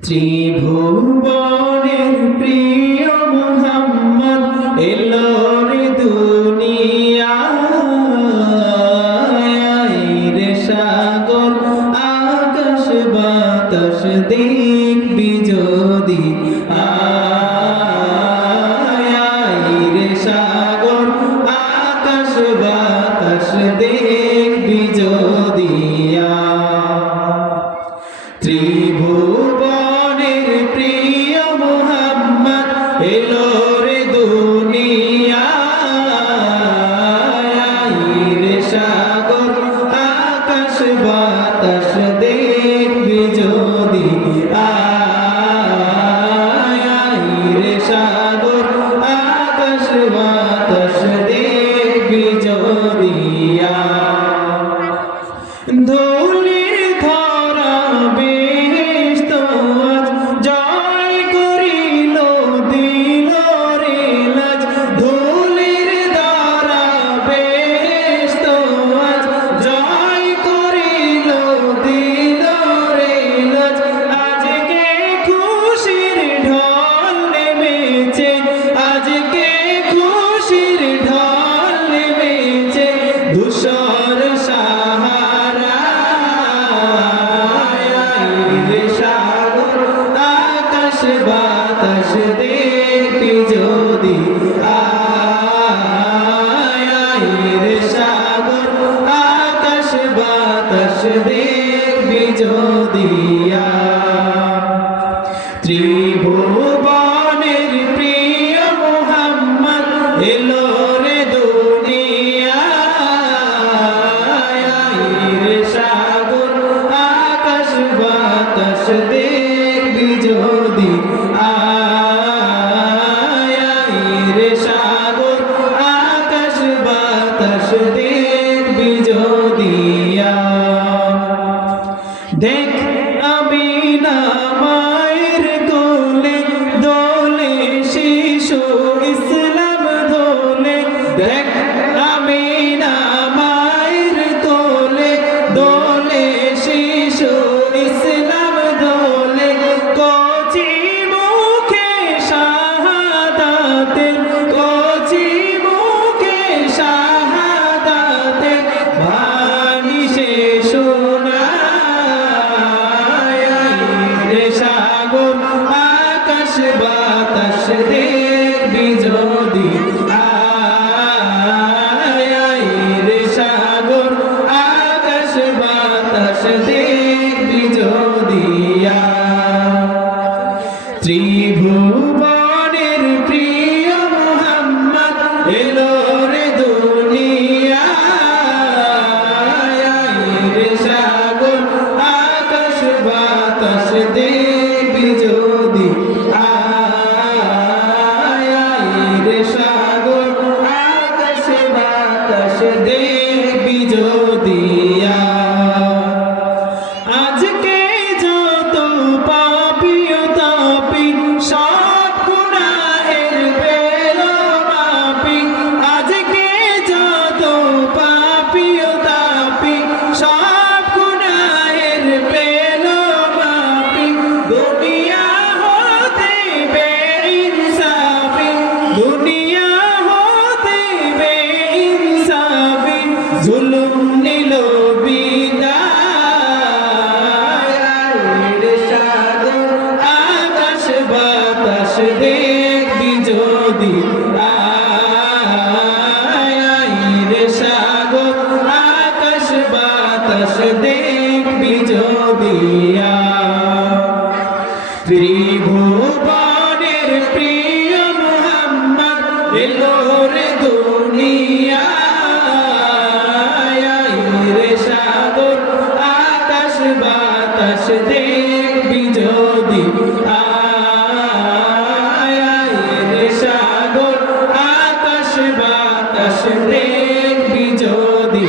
ত্রিভুবনের প্রিয় মুহাম্মদ এলো রে দুনিয়ায় রে সাগর আকাশ বাতাস দেখবি যদি রে সাগর আকাশ বাতাস দেখবি যদি ত্রিভুবনের প্রিয় মুহাম্মদ এলো রে দুনিয়ায় রে সাগর আকাশ বাতাস দেখবি যদি রে সাগর আকাশ বাতাস দেখবি যদি ধুলির ধরা বেহেশত আজ জয় করিল দিল রে লাজ ধুলির ধরা বেহেশত আজ জয় করিল দিল রে লাজ আজকে খুশির ঢল নেমেছে আজকে খুশির ঢল নেমেছে ধূসর সাহারা রে সাগর আকাশ বাতাস দেখবি যদি রে সাগর আকাশ বাতাস দেখবি যদি ত্রিভুবনের প্রিয় মুহাম্মদ এলো রে দুনিয়ায় রে সাগর আকাশ বাতাস দেখবি যদি রে সাগর আকাশ বাতাস দেখবি যদি দেখ আমি না মায়ের কোলে দোলে শিশু ইসলাম দোলে দেখ আমি না মায়ের কোলে দোলে শিশু ইসলাম দোলে কচি মুখে শাহাদাতের কচি মুখে শাহাদাতের বাণী সে শোনায় রে সাগর আকাশ বাতাস দেখবি যদি রে সাগর আকাশ বাতাস দেখবি যদি ত্রিভুবনের প্রিয় মুহাম্মদ এলো রে দুনিয়ায় রে সাগর আকাশ বাতাস দেখবি যদি রে সাগর আকাশ বাতাস দেখবি যদি আজকে যত পাপিও তাপি সব গুনাহের পেল মাপি আজকে যত পাপিও তাপি সব গুনাহের পেল মাপি দুনিয়া হতে বেইনসাফি দুনিয়া হতে বেইনসাফি জুলুম নিল বিদায় রে সাগর আকাশ বাতাস দেখবি যদি রে সাগর আকাশ বাতাস দেখবি যদি ত্রিভুবনের প্রিয় মুহাম্মদ এলো রে দুনিয়ায় রে সাগর আকাশ বাতাস দেখবি যদি রে সাগর আকাশ বাতাস দেখবি যদি